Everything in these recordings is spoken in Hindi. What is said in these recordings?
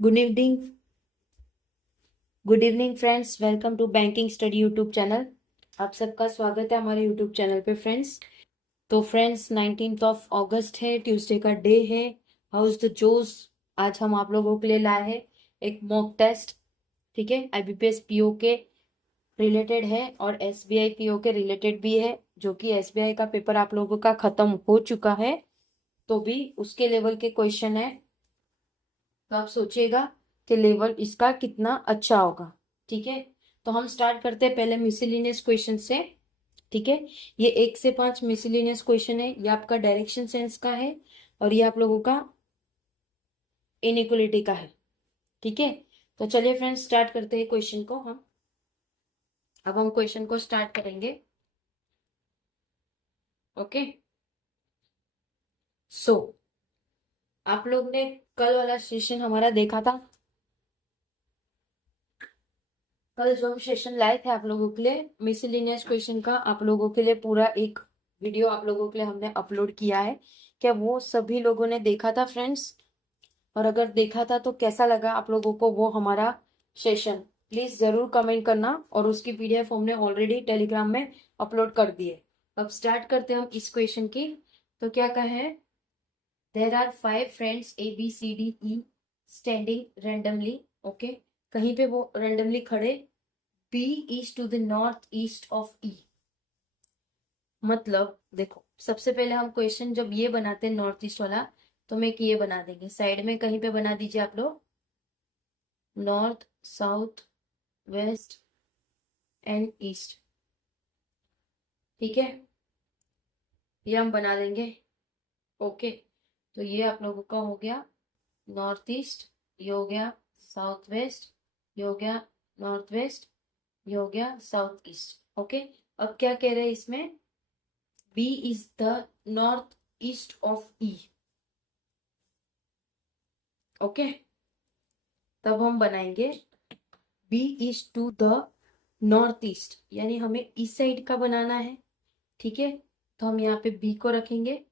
Good evening good evening friends, welcome to banking study YouTube channel. आप सबका स्वागत है हमारे यूट्यूब चैनल पे फ्रेंड्स। तो फ्रेंड्स 19th ऑफ अगस्त है, ट्यूसडे का डे है। हाउ इज द जोश। आज हम आप लोगों के लिए लाए हैं एक मॉक टेस्ट। ठीक है, आईबीपीएस पीओ के रिलेटेड है और एसबीआई पीओ के रिलेटेड भी है, जो कि एसबीआई का पेपर आप लोगों का खत्म हो चुका है, तो भी उसके लेवल के क्वेश्चन है। तो आप सोचिएगा कि लेवल इसका कितना अच्छा होगा। ठीक है, तो हम स्टार्ट करते हैं पहले मिसलिनियस क्वेश्चन से। ठीक है, ये 1 से 5 मिसलिनियस क्वेश्चन है। ये आपका डायरेक्शन सेंस का है और ये आप लोगों का इनइक्वलिटी का है। ठीक है, तो चलिए फ्रेंड्स स्टार्ट करते हैं क्वेश्चन को। अब हम क्वेश्चन को स्टार्ट करेंगे। ओके, सो आप लोग ने कल वाला सेशन हमारा देखा था। कल जो हम सेशन लाए थे आप लोगों के लिए मिसलिनियस क्वेश्चन का, आप लोगों के लिए पूरा एक वीडियो आप लोगों के लिए हमने अपलोड किया है। क्या वो सभी लोगों ने देखा था फ्रेंड्स? और अगर देखा था तो कैसा लगा आप लोगों को वो हमारा सेशन? प्लीज जरूर कमेंट करना। और उसकी पीडीएफ हमने ऑलरेडी टेलीग्राम में अपलोड कर दी है। अब स्टार्ट करते हैं हम इस क्वेश्चन की। तो क्या कहा है? There are 5 friends ABCDE standing randomly. Okay, कहीं पे वो रेंडमली खड़े। B is to the north east of E। मतलब देखो, सबसे पहले हम क्वेश्चन जब ये बनाते हैं नॉर्थ ईस्ट वाला, तो मैं ये बना देंगे साइड में, कहीं पे बना दीजिए आप लोग, north south west and east. ठीक है, ये हम बना देंगे। ओके, तो ये आप लोगों का हो गया नॉर्थ ईस्ट, ये हो गया साउथ वेस्ट, ये हो गया नॉर्थ वेस्ट, ये हो गया साउथ ईस्ट। ओके, अब क्या कह रहे हैं इसमें? B is the north east of E। Okay, तब हम बनाएंगे B is to the north east, यानी हमें इस साइड का बनाना है। ठीक है, तो हम यहाँ पे B को रखेंगे।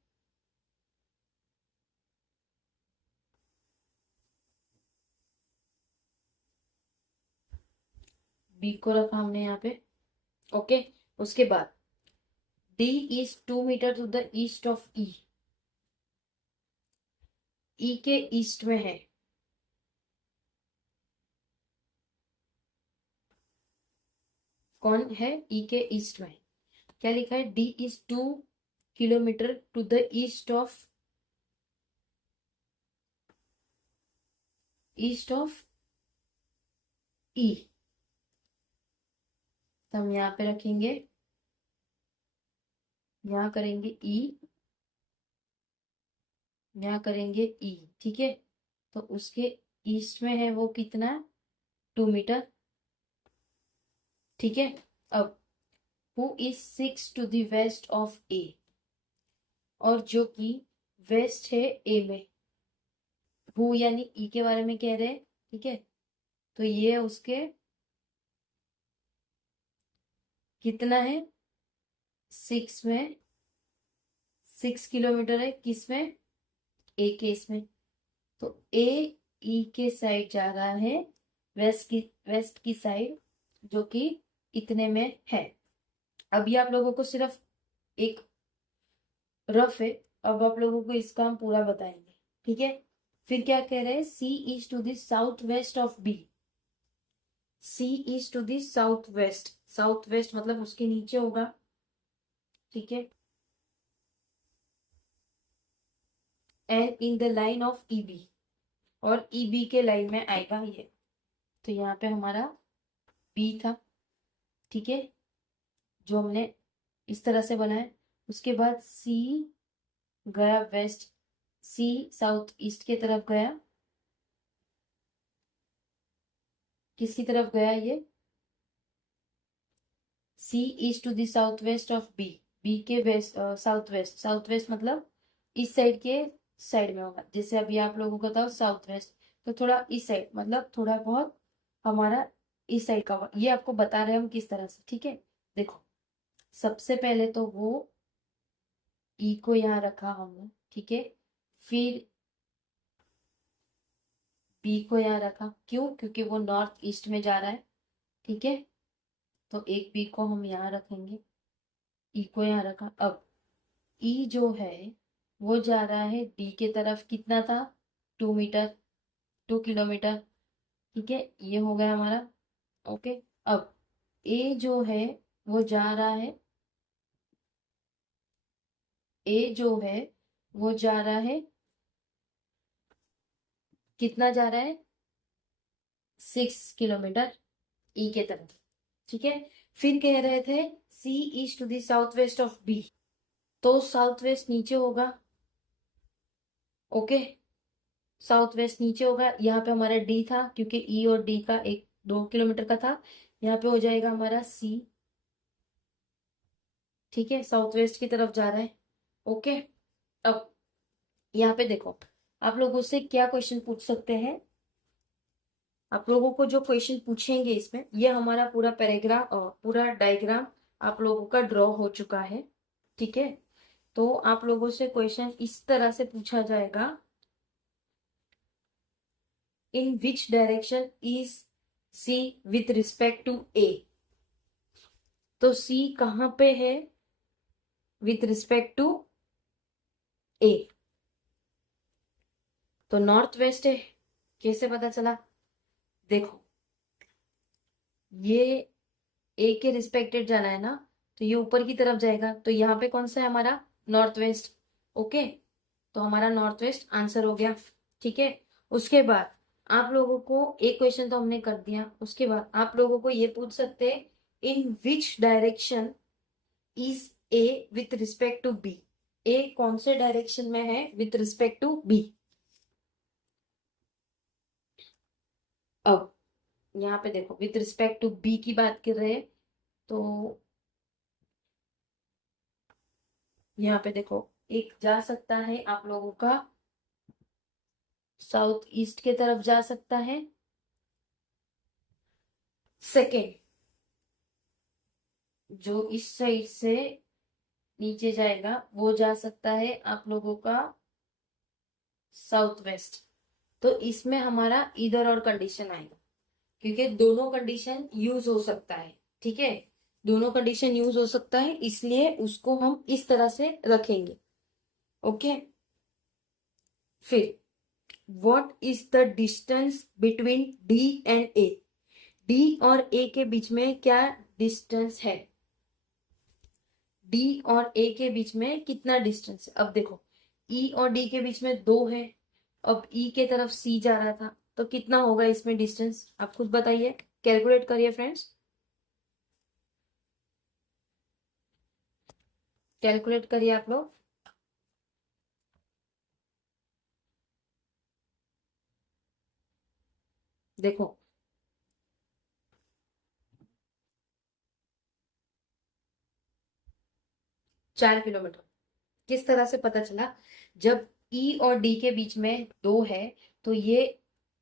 B को रखा हमने यहाँ पे। ओके, उसके बाद D is 2 metre to the east of E। E के ईस्ट में है। कौन है E के ईस्ट में? क्या लिखा है? D is 2 kilometre to the east of E। तो हम यहाँ पे रखेंगे, यहाँ करेंगे E, यहाँ करेंगे E। ठीक है, तो उसके ईस्ट में है वो कितना? 2 मीटर। ठीक है, अब who is 6 to the west of A, और जो कि वेस्ट है ए में। हु यानी ई के बारे में कह रहे हैं। ठीक है, तो ये उसके कितना है? 6 में, 6 किलोमीटर है। किस में? ए के इसमें। तो ए ई के साइड जा रहा है, वेस्ट की साइड, जो कि इतने में है। अभी आप लोगों को सिर्फ एक रफ है, अब आप लोगों को इसका हम पूरा बताएंगे। ठीक है, फिर क्या कह रहे हैं? C is to the south west of B. C is to the south west, south west मतलब उसके नीचे होगा। ठीक है, and in the line of EB, और ईबी के लाइन में आएगा ये। तो यहाँ पे हमारा बी था। ठीक है, जो हमने इस तरह से बनाया। उसके बाद सी गया वेस्ट, सी साउथ ईस्ट की तरफ गया। किसकी तरफ गया ये? C is to the south west of B. B के west, south west, south west मतलब इस साइड के साइड में होगा। जैसे अभी आप लोगों को था साउथ वेस्ट, तो थोड़ा इस साइड मतलब थोड़ा बहुत हमारा इस साइड का होगा। ये आपको बता रहे हैं हम किस तरह से। ठीक है, देखो, सबसे पहले तो वो ई को यहाँ रखा हमने। ठीक है, फिर बी को यहाँ रखा, क्यों? क्योंकि वो नॉर्थ ईस्ट में जा रहा है, ठीक है। तो एक बी को हम यहाँ रखेंगे, ई को यहाँ रखा। अब ई जो है वो जा रहा है डी के तरफ, कितना था? 2 मीटर, 2 किलोमीटर, ठीक है। ये हो गया हमारा, ओके। अब ए जो है वो जा रहा है, ए जो है वो जा रहा है, कितना जा रहा है? 6 किलोमीटर ई के तरफ, ठीक है। फिर कह रहे थे C is to the south west of B, तो साउथ वेस्ट नीचे होगा, ओके। साउथ वेस्ट नीचे होगा। यहाँ पे हमारा डी था, क्योंकि ई और डी का 2 किलोमीटर का था। यहाँ पे हो जाएगा हमारा सी, ठीक है। साउथ वेस्ट की तरफ जा रहा है, ओके। अब यहाँ पे देखो, आप लोगों से क्या क्वेश्चन पूछ सकते हैं? आप लोगों को जो क्वेश्चन पूछेंगे इसमें, ये हमारा पूरा पैराग्राफ और पूरा डायग्राम आप लोगों का ड्रॉ हो चुका है, ठीक है। तो आप लोगों से क्वेश्चन इस तरह से पूछा जाएगा, in which direction is C with respect to A. तो सी कहाँ पे है विथ रिस्पेक्ट टू ए? तो नॉर्थ वेस्ट है। कैसे पता चला? देखो, ये ए के रिस्पेक्टेड जाना है ना, तो ये ऊपर की तरफ जाएगा, तो यहाँ पे कौन सा है हमारा? North west, okay. तो हमारा नॉर्थ वेस्ट आंसर हो गया, ठीक है। उसके बाद आप लोगों को एक क्वेश्चन तो हमने कर दिया, उसके बाद आप लोगों को ये पूछ सकते हैं, in which direction is A with respect to B. A कौन से डायरेक्शन में है विथ रिस्पेक्ट टू बी? अब यहाँ पे देखो, विथ रिस्पेक्ट टू बी की बात कर रहे हैं, तो यहाँ पे देखो, एक जा सकता है आप लोगों का साउथ ईस्ट के तरफ जा सकता है। सेकेंड, जो इस साइड से नीचे जाएगा वो जा सकता है आप लोगों का साउथ वेस्ट। तो इसमें हमारा इधर और कंडीशन आएगा, क्योंकि दोनों कंडीशन यूज हो सकता है, ठीक है। दोनों कंडीशन यूज हो सकता है, इसलिए उसको हम इस तरह से रखेंगे, ओके। फिर what is the distance between D and A? D और ए के बीच में क्या डिस्टेंस है? डी और ए के बीच में कितना डिस्टेंस है? अब देखो, ई और डी के बीच में 2 है। अब ई के तरफ सी जा रहा था, तो कितना होगा इसमें डिस्टेंस? आप खुद बताइए, कैलकुलेट करिए फ्रेंड्स, कैलकुलेट करिए आप लोग। देखो, 4 किलोमीटर। किस तरह से पता चला? जब ई और डी के बीच में 2 है, तो ये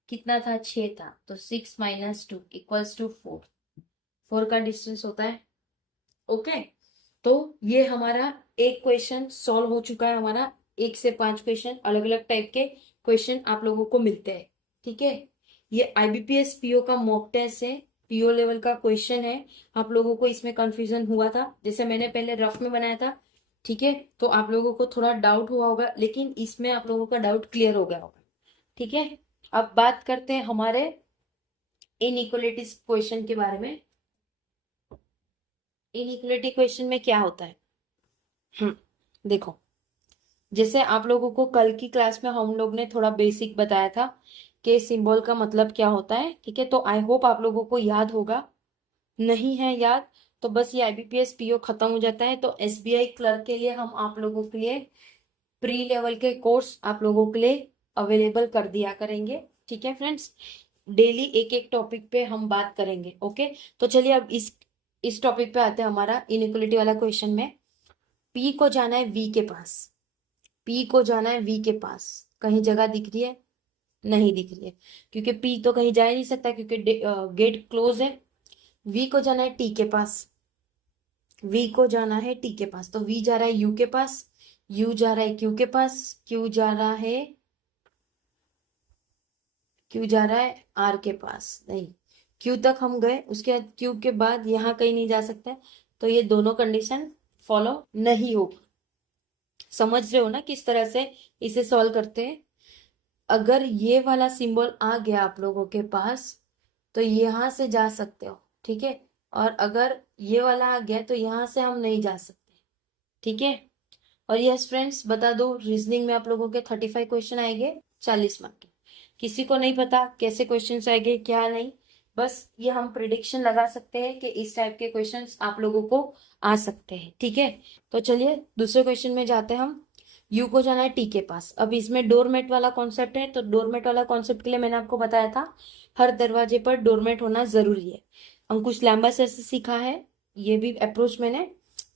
कितना था? 6 था, तो 6 - 2 = 4। 4 का डिस्टेंस होता है, ओके। तो ये हमारा एक क्वेश्चन सॉल्व हो चुका है। हमारा 1 से 5 क्वेश्चन, अलग अलग टाइप के क्वेश्चन आप लोगों को मिलते हैं, ठीक है। ये IBPS पीओ का मॉक टेस्ट है, पीओ लेवल का क्वेश्चन है। आप लोगों को इसमें कंफ्यूजन हुआ था, जैसे मैंने पहले रफ में बनाया था, ठीक है। तो आप लोगों को थोड़ा डाउट हुआ होगा, लेकिन इसमें आप लोगों का डाउट क्लियर हो गया होगा, ठीक है। अब बात करते हैं हमारे इनइक्वलिटीज क्वेश्चन के बारे में। इनइक्वलिटी क्वेश्चन में क्या होता है? देखो, जैसे आप लोगों को कल की क्लास में हम लोग ने थोड़ा बेसिक बताया था कि सिंबल का मतलब क्या होता है, ठीक है। तो आई होप आप लोगों को याद होगा। नहीं है याद तो बस ये IBPS पीओ खत्म हो जाता है, तो SBI क्लर्क के लिए हम आप लोगों के लिए प्री लेवल के कोर्स आप लोगों के लिए अवेलेबल कर दिया करेंगे, ठीक है फ्रेंड्स। डेली एक एक टॉपिक पे हम बात करेंगे, ओके। तो चलिए अब इस टॉपिक पे आते हैं, हमारा इनइक्वलिटी वाला क्वेश्चन में। P को जाना है V के पास, P को जाना है V के पास। कहीं जगह दिख रही है? नहीं दिख रही है, क्योंकि P तो कहीं जा ही नहीं सकता, क्योंकि गेट क्लोज है। V को जाना है T के पास, V को जाना है T के पास। तो V जा रहा है U के पास, U जा रहा है Q के पास, Q जा रहा है क्यू जा रहा है आर के पास, नहीं, क्यू तक हम गए, उसके बाद क्यू के बाद यहाँ कहीं नहीं जा सकते, तो ये दोनों कंडीशन फॉलो नहीं होगी। समझ रहे हो ना किस तरह से इसे सॉल्व करते हैं। अगर ये वाला सिंबल आ गया आप लोगों के पास तो यहाँ से जा सकते हो, ठीक है, और अगर ये वाला आ गया तो यहाँ से हम नहीं जा सकते, ठीक है। और यस फ्रेंड्स, बता दो, रीजनिंग में आप लोगों के 35 क्वेश्चन आएंगे, 40 मार्क के। किसी को नहीं पता कैसे क्वेश्चन आएंगे क्या नहीं, बस ये हम प्रिडिक्शन लगा सकते हैं कि इस टाइप के क्वेश्चंस आप लोगों को आ सकते हैं, ठीक है। तो चलिए दूसरे क्वेश्चन में जाते हैं हम। यू को जाना है टी के पास। अब इसमें डोरमेट वाला कॉन्सेप्ट है, तो डोरमेट वाला कॉन्सेप्ट के लिए मैंने आपको बताया था हर दरवाजे पर डोरमेट होना जरूरी है। अंकुश लांबा सर से सीखा है ये भी अप्रोच मैंने।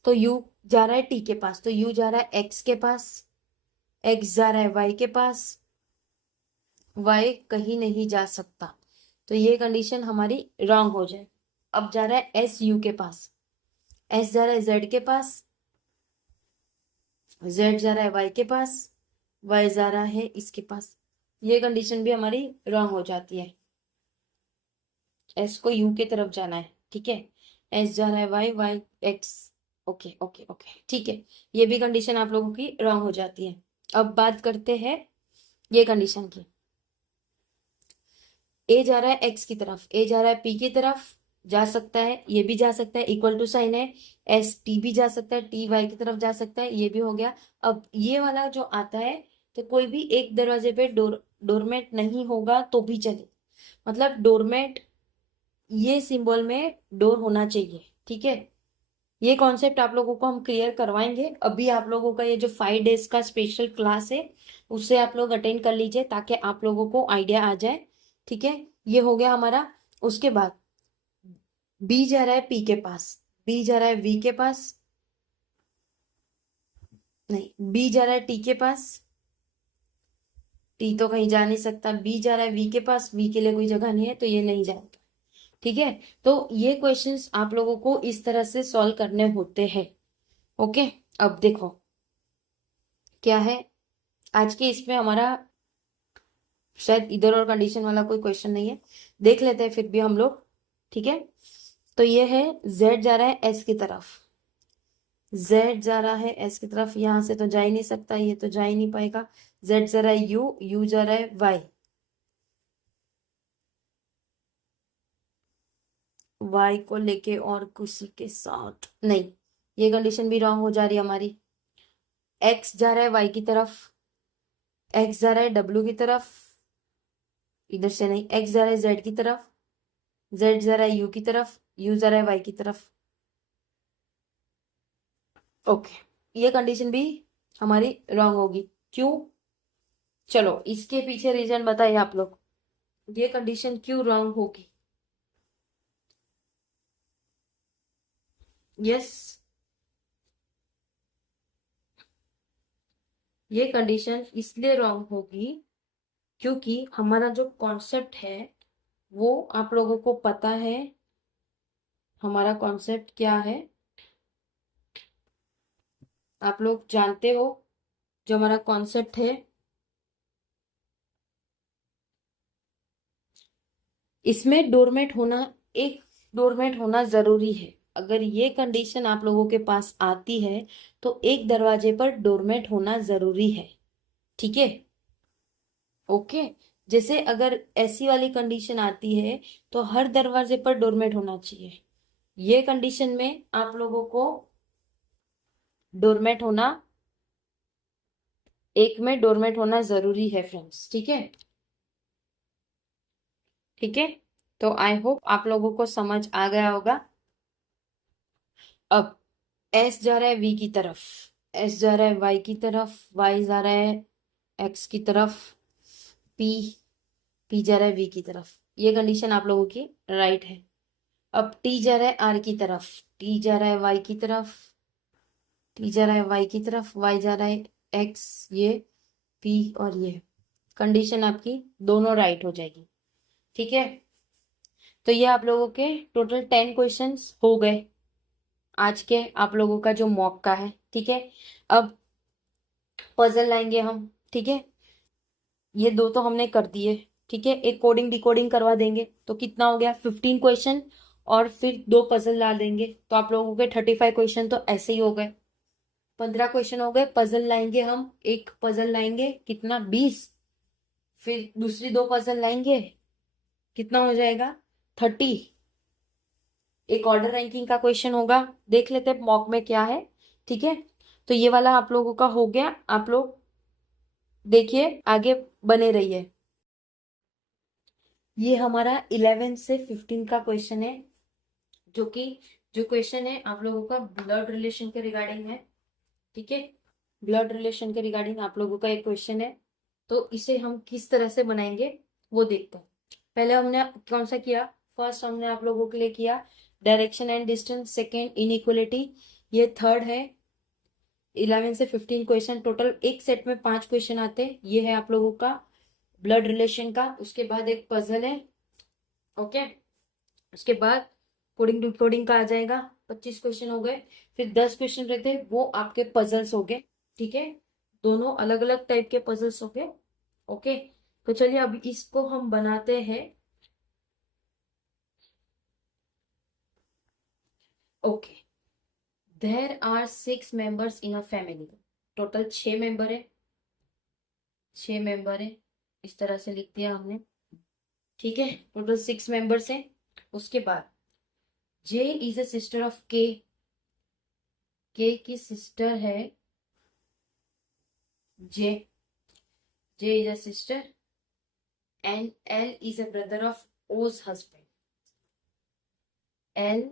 तो यू जा रहा है टी के पास, तो यू जा रहा है एक्स के पास, एक्स जा रहा है वाई के पास, वाई कहीं नहीं जा सकता, तो ये कंडीशन हमारी रॉन्ग हो जाए। अब जा रहा है एस यू के पास, एस जा रहा है जेड के पास, जेड जा रहा है वाई के पास, वाई जा रहा है इसके पास, ये कंडीशन भी हमारी रॉन्ग हो जाती है। एस को यू के तरफ जाना है, ठीक है, एस जा रहा है Y, Y X, okay okay okay, ठीक है, ये भी कंडीशन आप लोगों की रॉन्ग हो जाती है। अब बात करते हैं ये कंडीशन की। ए जा रहा है एक्स की तरफ, ए जा रहा है पी की तरफ, जा सकता है, ये भी जा सकता है, इक्वल टू साइन है, एस टी भी जा सकता है, टी वाई की तरफ जा सकता है, ये भी हो गया। अब ये वाला जो आता है, तो कोई भी एक दरवाजे पे डोरमेट नहीं होगा तो भी चले, मतलब डोरमेट ये सिंबल में डोर होना चाहिए, ठीक है। ये कॉन्सेप्ट आप लोगों को हम क्लियर करवाएंगे। अभी आप लोगों का ये जो 5 डेज का स्पेशल क्लास है उससे आप लोग अटेंड कर लीजिए ताकि आप लोगों को आइडिया आ जाए, ठीक है। ये हो गया हमारा। उसके बाद बी जा रहा है पी के पास, बी जा रहा है वी के पास, नहीं, बी जा रहा है टी के पास, टी तो कहीं जा नहीं सकता, बी जा रहा है वी के पास, वी के लिए कोई जगह नहीं है तो ये नहीं जाएगा, ठीक है। तो ये क्वेश्चंस आप लोगों को इस तरह से सॉल्व करने होते हैं, ओके। अब देखो क्या है आज के इसमें हमारा, शायद इधर और कंडीशन वाला कोई क्वेश्चन नहीं है, देख लेते हैं फिर भी हम लोग, ठीक है। तो ये है z जा रहा है s की तरफ, z जा रहा है s की तरफ, यहां से तो जा ही नहीं सकता, ये तो जा ही नहीं पाएगा। z जा रहा है u जा रहा है y, y को लेके और किसी के साथ नहीं, ये कंडीशन भी रॉन्ग हो जा रही है हमारी। x जा रहा है y की तरफ, x जा रहा है w की तरफ, इधर से नहीं, x जा रहा है z की तरफ, z जा रहा है u की तरफ, u जा रहा है y की तरफ, ओके। ये कंडीशन भी हमारी रॉन्ग होगी, क्यों? चलो इसके पीछे रीजन बताइए आप लोग, ये कंडीशन क्यों रॉन्ग होगी? यस, ये कंडीशन इसलिए रॉन्ग होगी क्योंकि हमारा जो कॉन्सेप्ट है वो आप लोगों को पता है, हमारा कॉन्सेप्ट क्या है आप लोग जानते हो। जो हमारा कॉन्सेप्ट है इसमें डोरमेट होना, एक डोरमेट होना जरूरी है। अगर ये कंडीशन आप लोगों के पास आती है तो एक दरवाजे पर डोरमेट होना जरूरी है, ठीक है, ओके। जैसे अगर ऐसी वाली कंडीशन आती है तो हर दरवाजे पर डोरमेट होना चाहिए, ये कंडीशन में आप लोगों को डोरमेट होना, एक में डोरमेट होना जरूरी है फ्रेंड्स, ठीक है, ठीक है। तो आई होप आप लोगों को समझ आ गया होगा। अब एस जा रहा है वी की तरफ, एस जा रहा है वाई की तरफ, वाई जा रहा है एक्स की तरफ, पी, पी जा रहा है वी की तरफ, ये कंडीशन आप लोगों की राइट है। अब टी जा रहा है आर की तरफ, टी जा रहा है वाई की तरफ, टी जा रहा है वाई की तरफ, वाई जा रहा है एक्स, ये पी और ये कंडीशन आपकी दोनों राइट हो जाएगी, ठीक है। तो ये आप लोगों के टोटल 10 क्वेश्चंस हो गए आज के आप लोगों का जो मॉक का है, ठीक है। अब पजल लाएंगे हम, ठीक है, ये दो तो हमने कर दिए, ठीक है, एक कोडिंग डिकोडिंग करवा देंगे तो कितना हो गया 15 क्वेश्चन, और फिर 2 पजल ला देंगे तो आप लोगों के 35 क्वेश्चन तो ऐसे ही हो गए। 15 क्वेश्चन हो गए, पजल लाएंगे हम, एक पजल लाएंगे कितना 20, फिर दूसरी 2 पजल लाएंगे कितना हो जाएगा 30। एक ऑर्डर रैंकिंग का क्वेश्चन होगा, देख लेते हैं मॉक में क्या है। ठीक है, तो ये वाला आप लोगों का हो गया, आप लोग देखिए आगे बने रहिए। ये हमारा 11 से 15 का क्वेश्चन है, जो कि जो क्वेश्चन है आप लोगों का ब्लड रिलेशन के रिगार्डिंग है। ठीक है, ब्लड रिलेशन के रिगार्डिंग आप लोगों का एक क्वेश्चन है, तो इसे हम किस तरह से बनाएंगे वो देखते हैं। पहले हमने कौन सा किया, फर्स्ट हमने आप लोगों के लिए किया direction and distance, second inequality, ये थर्ड है। 11 से 15 क्वेश्चन टोटल, एक सेट में 5 क्वेश्चन आते हैं। ये है आप लोगों का ब्लड रिलेशन का। उसके बाद एक पजल है, ओके। उसके बाद कोडिंग डिकोडिंग का आ जाएगा, 25 क्वेश्चन हो गए। फिर 10 क्वेश्चन रहते हैं, वो आपके पजल्स हो गए। ठीक है, दोनों अलग अलग टाइप के पजल्स हो गए, ओके। तो चलिए अब इसको हम बनाते हैं, okay. There are 6 members in a family, total 6 member है, 6 मेंबर है, इस तरह से लिख दिया हमने। ठीक है, टोटल 6 मेंबर्स है। उसके बाद J is a sister of K, K की सिस्टर है J, J is a sister, and L is a brother of O's husband, L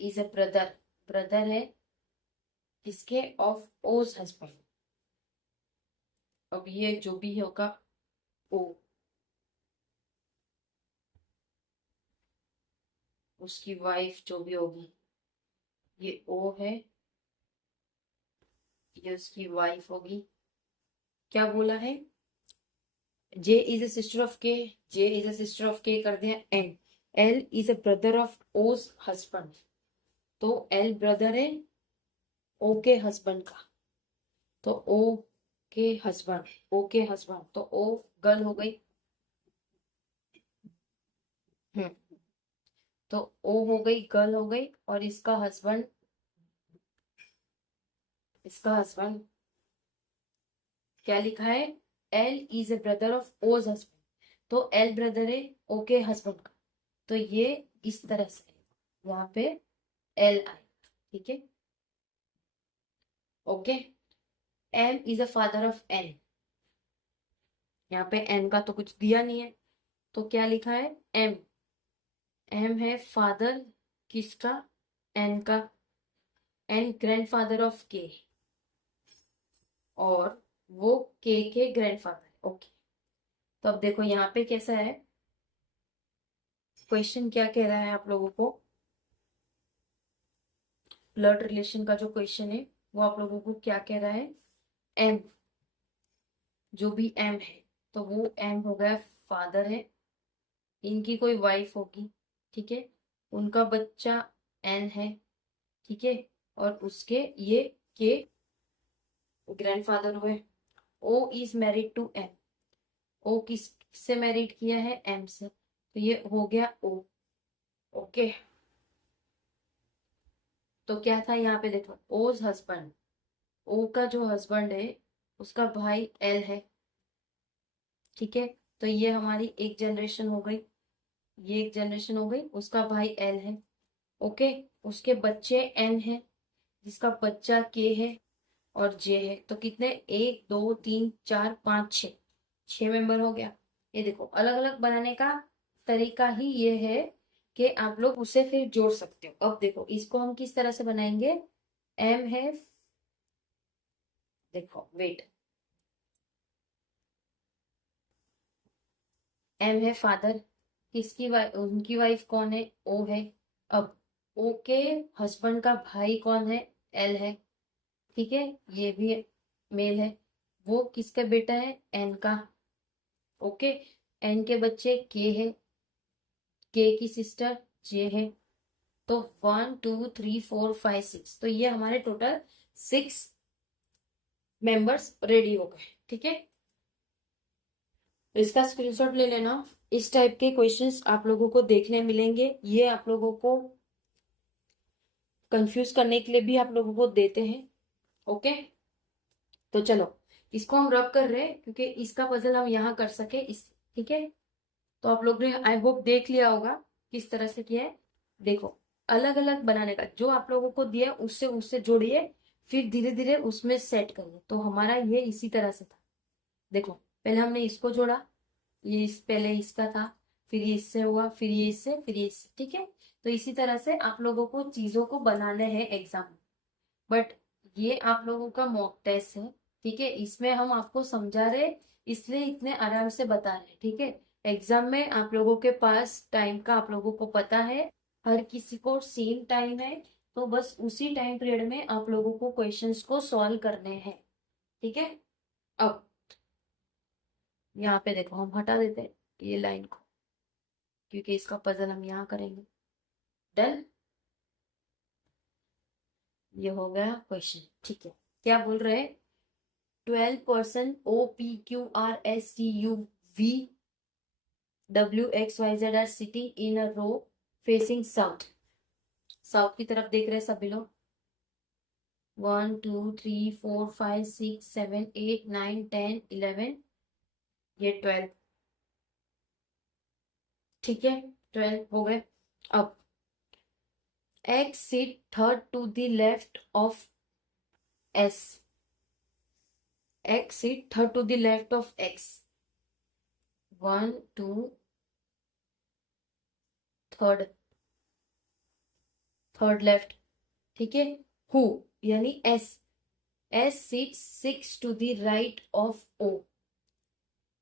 is a brother, brother है किसके, ऑफ ओज हस्बैंड। अब ये जो भी होगा ओ, उसकी वाइफ जो भी होगी, ये ओ है, ये उसकी वाइफ होगी। क्या बोला है, J is a sister of K, J is a sister of K कर दिया N, L is a brother of O's husband, तो एल ब्रदर है ओ के हस्बैंड का, तो ओ के हस्बैंड, ओ के हस्बैंड, तो ओ गर्ल हो गई। हम्म, तो ओ हो गई, गर्ल हो गई, और इसका हस्बैंड, इसका हस्बैंड क्या लिखा है, L is a brother of O's husband, तो एल ब्रदर है ओ के हस्बैंड का, तो ये इस तरह से यहाँ पे एल आई। ठीक है, okay. M is a father of N, यहाँ पे एन का तो कुछ दिया नहीं है, तो क्या लिखा है एम, एम है फादर किसका, एन का, एन ग्रैंडफादर ऑफ के, और वो के ग्रैंडफादर, ओके। तो अब देखो यहाँ पे कैसा है, क्वेश्चन क्या कह रहा है आप लोगों को, ब्लड रिलेशन का जो क्वेश्चन है वो आप लोगों को क्या कह रहा है, एम, जो भी एम है, तो वो एम हो गया फादर है, इनकी कोई वाइफ होगी, ठीक है, उनका बच्चा एन है, ठीक है, और उसके ये के ग्रैंडफादर हुए। O is married to M, O किस से मैरिड किया है, एम से, तो ये हो गया ओ, ओके। तो क्या था यहाँ पे देखो, ओज हस्बैंड, ओ का जो हस्बैंड है उसका भाई एल है, ठीक है, तो ये हमारी एक जनरेशन हो गई, ये एक जनरेशन हो गई, उसका भाई एल है, ओके। उसके बच्चे एन है, जिसका बच्चा के है और जे है, तो कितने, 1 2 3 4 5 6, 6 मेंबर हो गया। ये देखो अलग अलग बनाने का तरीका ही ये है कि आप लोग उसे फिर जोड़ सकते हो। अब देखो इसको हम किस तरह से बनाएंगे, एम है, देखो वेट, एम है फादर, किसकी वाइफ, उनकी वाइफ कौन है, ओ है। अब ओ के हस्बैंड का भाई कौन है, एल है, ठीक है, ये भी मेल है, वो किसका बेटा है, एन का, ओके। एन के बच्चे के है, के की सिस्टर जे है, तो 1 2 3 4 5 6, तो ये हमारे टोटल 6 मेंबर्स रेडी हो गए, ठीक है। तो इसका स्क्रीनशॉट ले लेना। इस टाइप के क्वेश्चंस आप लोगों को देखने मिलेंगे, ये आप लोगों को कंफ्यूज करने के लिए भी आप लोगों को देते हैं। ओके, तो चलो इसको हम रब कर रहे हैं क्योंकि इसका पजल हम यहाँ कर सके इस। ठीक है, तो आप लोग ने आई होप देख लिया होगा किस तरह से किया है। देखो, अलग अलग बनाने का जो आप लोगों को दिया उससे उससे जोड़िए, फिर धीरे धीरे उसमें सेट करिए। तो हमारा ये इसी तरह से था। देखो, पहले हमने इसको जोड़ा, ये पहले इसका था, फिर ये इससे हुआ, फिर ये इससे, फिर ये इससे। ठीक है, तो इसी तरह से आप लोगों को चीजों को बनाने हैं एग्जाम में। बट ये आप लोगों का मॉक टेस्ट है। ठीक है, इसमें हम आपको समझा रहे इसलिए इतने आराम से बता रहे। ठीक है, एग्जाम में आप लोगों के पास टाइम का आप लोगों को पता है, हर किसी को सेम टाइम है। तो बस उसी टाइम पीरियड में आप लोगों को क्वेश्चंस को सॉल्व करने हैं। ठीक है, अब यहाँ पे देखो हम हटा देते हैं ये लाइन को, क्योंकि इसका पजल हम यहाँ करेंगे। डन, ये हो गया क्वेश्चन। ठीक है, क्या बोल रहे हैं? 12% OPQRSTUV WXYZ are sitting in a row facing south। South की तरफ देख रहे हैं सभी लोग। 1 2 3 4 5 6 7 8 9 10 11, ये 12। ठीक है, 12 हो गए। अब X sit third to the left of S। X sit third to the left of X। 1 2 third, third left. ठीक है, हु यानी S, S seat 6 to the right of O,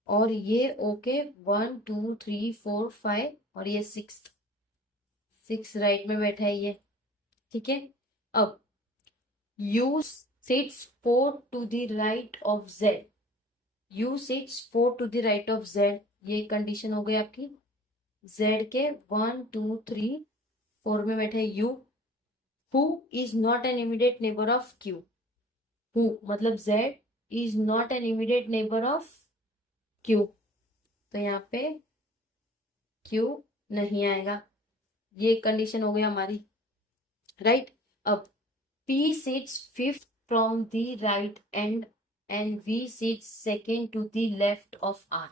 और ये ओ के 1 2 3 4 5 और ये 6 राइट में बैठा है ये। ठीक है, अब U sits 4 to the right of Z. U sits 4 to the right of Z, ये कंडीशन हो गई आपकी। जेड के 1 2 3 4 में बैठा है U. Who is not an immediate neighbour of Q. Who मतलब Z is not an immediate neighbour of Q, तो यहाँ पे क्यू नहीं आएगा। ये कंडीशन हो गई हमारी, राइट। अब P sits fifth from the right end and V sits second to the left of R।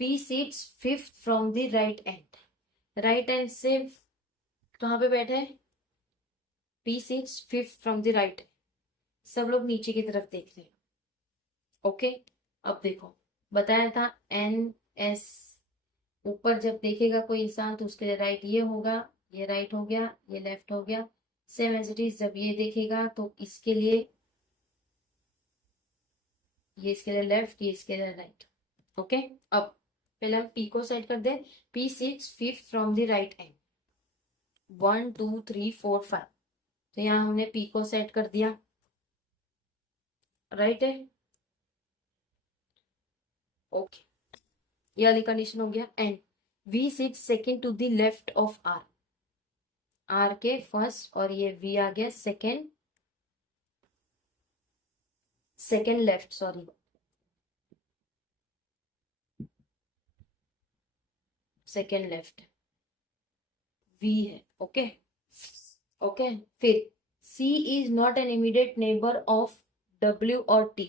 P sits fifth from the right end। Right and से कहाँ पे बैठे हैं? P sits fifth from the right। सब लोग नीचे की तरफ देख रहे हैं। ओके, अब देखो बताया था एन एस, ऊपर जब देखेगा कोई इंसान तो उसके लिए राइट ये होगा, ये राइट हो गया, ये लेफ्ट हो गया। सेम एज इट इज जब ये देखेगा तो इसके लिए ये, इसके लिए लेफ्ट, ये इसके लिए राइट। ओके, अब पहले हम पी को सेट कर दें। P sits fifth from the right end, 1 2 3 4 5। तो यहाँ हमने पी को सेट कर दिया, राइट है। ओके, ये वाली कंडीशन हो गया। And V sits second to the left of R. R के फर्स्ट और ये वी आ गया second, second left, sorry second left V है। ओके, ओके, फिर C is not an immediate neighbour of W or T।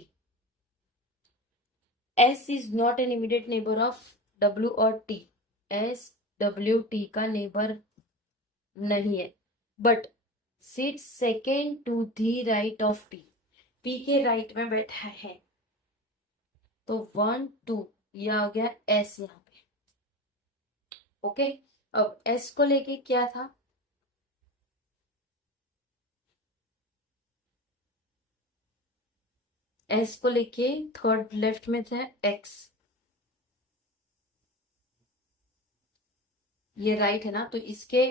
S is not an immediate neighbour of W or T। S W T का नेबर नहीं है, but sit second to the right of P। P के राइट में बैठा है। तो 1 2, यह हो गया S यहाँ पे। ओके, अब S को लेके क्या था? S को लेके थर्ड लेफ्ट में था X, ये राइट है ना, तो इसके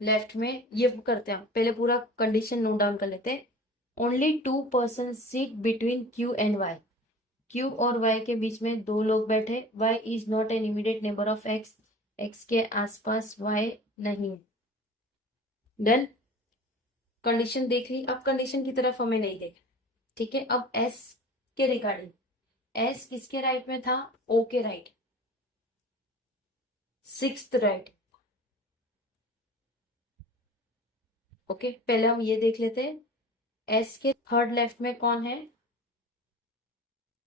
लेफ्ट में ये करते हैं। पहले पूरा कंडीशन नोट डाउन कर लेते हैं। Only 2 person seat between Q and Y। Q और Y के बीच में 2 लोग बैठे। Y is not an immediate neighbour of X। X के आसपास Y नहीं है। डन, कंडीशन देख ली। अब कंडीशन की तरफ हमें नहीं देखा। ठीक है, अब S के रिगार्डिंग, S किसके राइट में था? O के राइट। Sixth right. ओके, पहले हम ये देख लेते हैं, एस के थर्ड लेफ्ट में कौन है,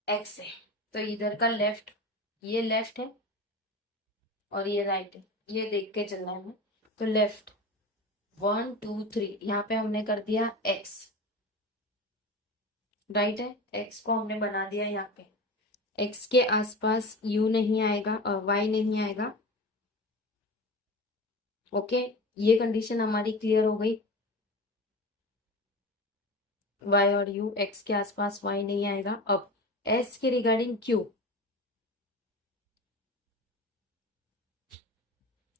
एक्स है। तो इधर का लेफ्ट, ये लेफ्ट है और ये राइट है, ये देख के चलना है हमें। तो लेफ्ट 1 2 3, यहाँ पे हमने कर दिया एक्स, राइट है, एक्स को हमने बना दिया यहाँ पे। एक्स के आसपास यू नहीं आएगा और वाई नहीं आएगा। ओके, ये कंडीशन हमारी क्लियर हो गई, वाई और यू, एक्स के आसपास वाई नहीं आएगा। अब एस के रिगार्डिंग क्यू,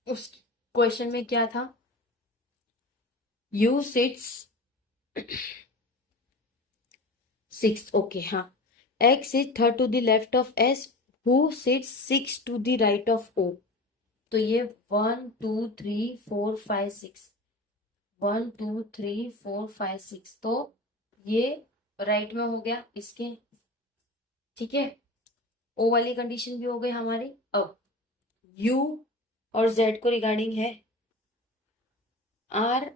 उस क्वेश्चन में क्या था, यू सिट्स सिक्स, ओके हाँ, X is third to the left of S, who sits six to the right of O. तो ये 1 2 3 4 5 6, 1 2 3 4 5 6, तो ये राइट में हो गया इसके, ठीक है। ओ वाली कंडीशन भी हो गई हमारी। अब यू और जेड को रिगार्डिंग है, आर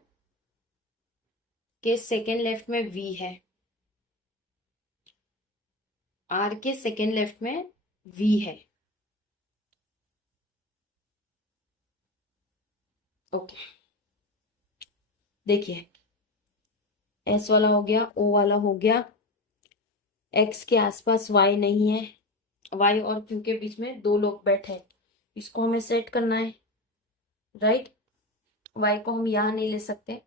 के सेकेंड लेफ्ट में वी है, आर के सेकेंड लेफ्ट में वी है। ओके, देखिए एस वाला हो गया, ओ वाला हो गया, एक्स के आसपास वाई नहीं है, वाई और क्यू के बीच में दो लोग बैठे हैं, इसको हमें सेट करना है, राइट। वाई को हम यहां नहीं ले सकते,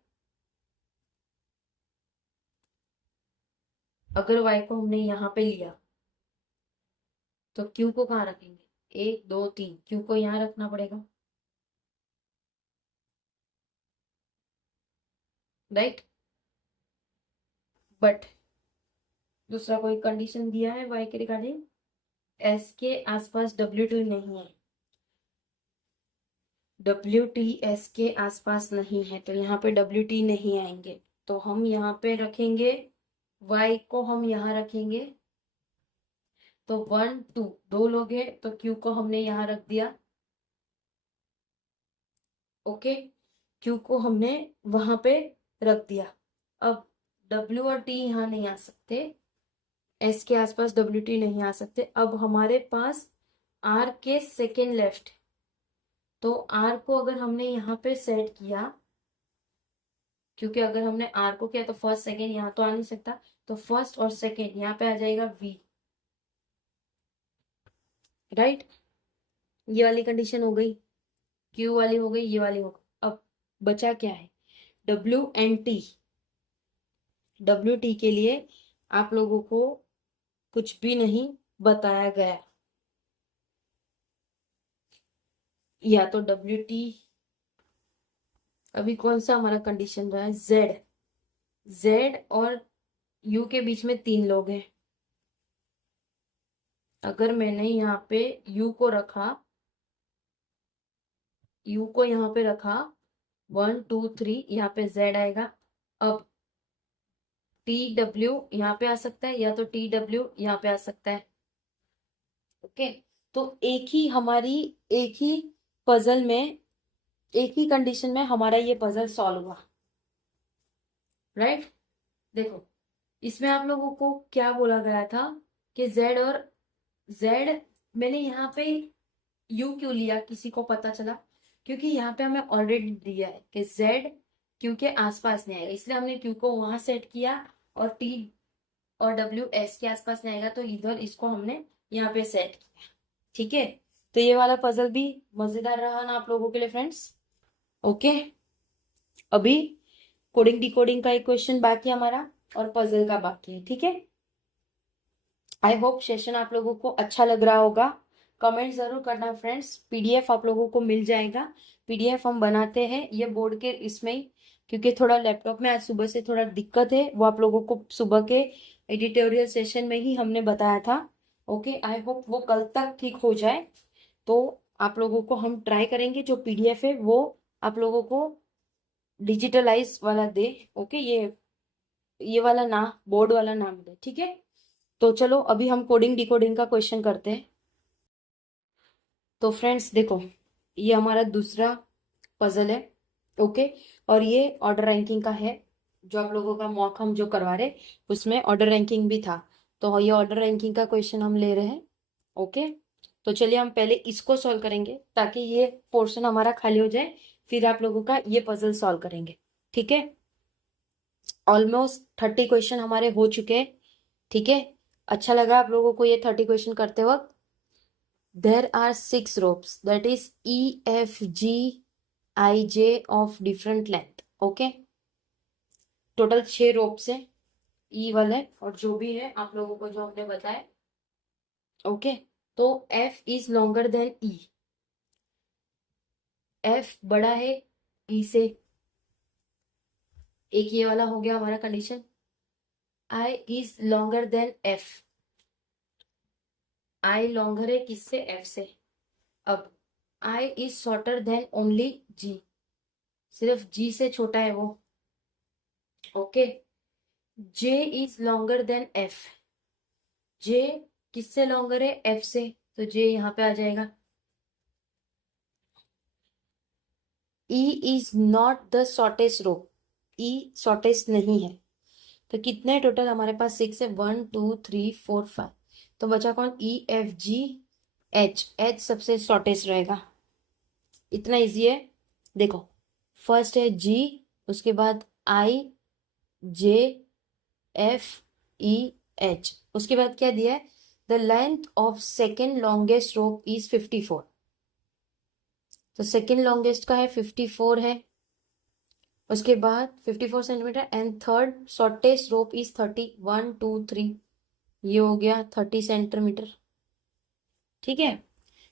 अगर वाई को हमने यहां पे लिया तो क्यू को कहाँ रखेंगे, 1 2 3, क्यू को यहां रखना पड़ेगा, राइट। बट दूसरा कोई कंडीशन दिया है वाई के रिगार्डिंग, एस के आसपास W2 नहीं है, WT एस के आसपास नहीं है, तो यहाँ पे WT नहीं आएंगे, तो हम यहाँ पे रखेंगे, y को हम यहाँ रखेंगे। तो 1 2 दो लोग हैं, तो Q को हमने यहाँ रख दिया, ओके, Q को हमने वहां पे रख दिया। अब W और T यहाँ नहीं आ सकते, S के आसपास WT नहीं आ सकते। अब हमारे पास R के सेकेंड लेफ्ट, तो R को अगर हमने यहाँ पे सेट किया, क्योंकि अगर हमने R को किया तो फर्स्ट सेकेंड यहाँ तो आ नहीं सकता, तो फर्स्ट और सेकेंड यहाँ पे आ जाएगा V, राइट। ये वाली कंडीशन हो गई, Q वाली हो गई, ये वाली हो गई। अब बचा क्या है, W एंड T। WT के लिए आप लोगों को कुछ भी नहीं बताया गया, या तो WT, अभी कौन सा हमारा कंडीशन रहा है, Z और U के बीच में 3 लोग हैं। अगर मैंने यहाँ पे U को रखा, U को यहाँ पे रखा 1 2 3, यहाँ पे Z आएगा। अब TW यहाँ पे आ सकता है, या तो TW यहाँ पे आ सकता है, ओके। तो एक ही पजल में, एक ही कंडीशन में हमारा ये पजल सॉल्व हुआ, राइट। देखो इसमें आप लोगों को क्या बोला गया था कि Z मैंने यहाँ पे U क्यों लिया, किसी को पता चला, क्योंकि यहाँ पे हमें ऑलरेडी दिया है कि Z Q के आसपास नहीं आएगा, इसलिए हमने Q को वहां सेट किया, और T और W S के आसपास नहीं आएगा, तो इधर इसको हमने यहाँ पे सेट किया, ठीक है। तो ये वाला पजल भी मजेदार रहा ना आप लोगों के लिए फ्रेंड्स, ओके। अभी कोडिंग डिकोडिंग का एक क्वेश्चन बाकी है हमारा, और पजल का बाकी है, ठीक है। आई होप सेशन आप लोगों को अच्छा लग रहा होगा, कमेंट जरूर करना फ्रेंड्स। PDF आप लोगों को मिल जाएगा, PDF हम बनाते हैं ये बोर्ड के इसमें ही, क्योंकि थोड़ा लैपटॉप में आज सुबह से थोड़ा दिक्कत है, वो आप लोगों को सुबह के एडिटोरियल सेशन में ही हमने बताया था, ओके। आई होप वो कल तक ठीक हो जाए, तो आप लोगों को हम ट्राई करेंगे जो PDF है वो आप लोगों को डिजिटलाइज वाला दे, ओके। ये वाला ना, बोर्ड वाला नाम दे, ठीक है। तो चलो अभी हम कोडिंग डिकोडिंग का क्वेश्चन करते हैं। तो फ्रेंड्स देखो, ये हमारा दूसरा पजल है। ओके, और ये ऑर्डर रैंकिंग का है। जो आप लोगों का मॉक हम जो करवा रहे उसमें ऑर्डर रैंकिंग भी था, तो ये ऑर्डर रैंकिंग का क्वेश्चन हम ले रहे हैं। ओके, तो चलिए हम पहले इसको सॉल्व करेंगे ताकि ये पोर्शन हमारा खाली हो जाए, फिर आप लोगों का ये पजल सॉल्व करेंगे। ठीक है, ऑलमोस्ट 30 क्वेश्चन हमारे हो चुके हैं। ठीक है, अच्छा लगा आप लोगों को ये 30 क्वेश्चन करते वक्त। There are 6 ropes, that is EFGIJ of different length. Okay, total 6 ropes है, ई वाले और जो भी है आप लोगों को जो हमने बताया। ओके, तो F is longer than E, F बड़ा है E से। एक ये वाला हो गया हमारा condition. I is longer than F, I longer है किससे? F से। अब I is shorter than only G, सिर्फ G से छोटा है वो। Okay, J is longer than F, J किससे लॉन्गर है? F से, तो J यहाँ पे आ जाएगा। E is not the shortest rope, E shortest नहीं है। तो कितने टोटल हमारे पास? 6 है, 1 2 3 4 5। तो बचा कौन? EFGH, H सबसे शॉर्टेस्ट रहेगा। इतना इजी है। देखो, फर्स्ट है G, उसके बाद IJFEH, उसके बाद क्या दिया है? The length of second longest rope is 54, तो सेकेंड लॉन्गेस्ट का है 54 है। उसके बाद 54 centimetre and third shortest rope is 30, 1 2 3, ये हो गया 30 सेंटीमीटर। ठीक है,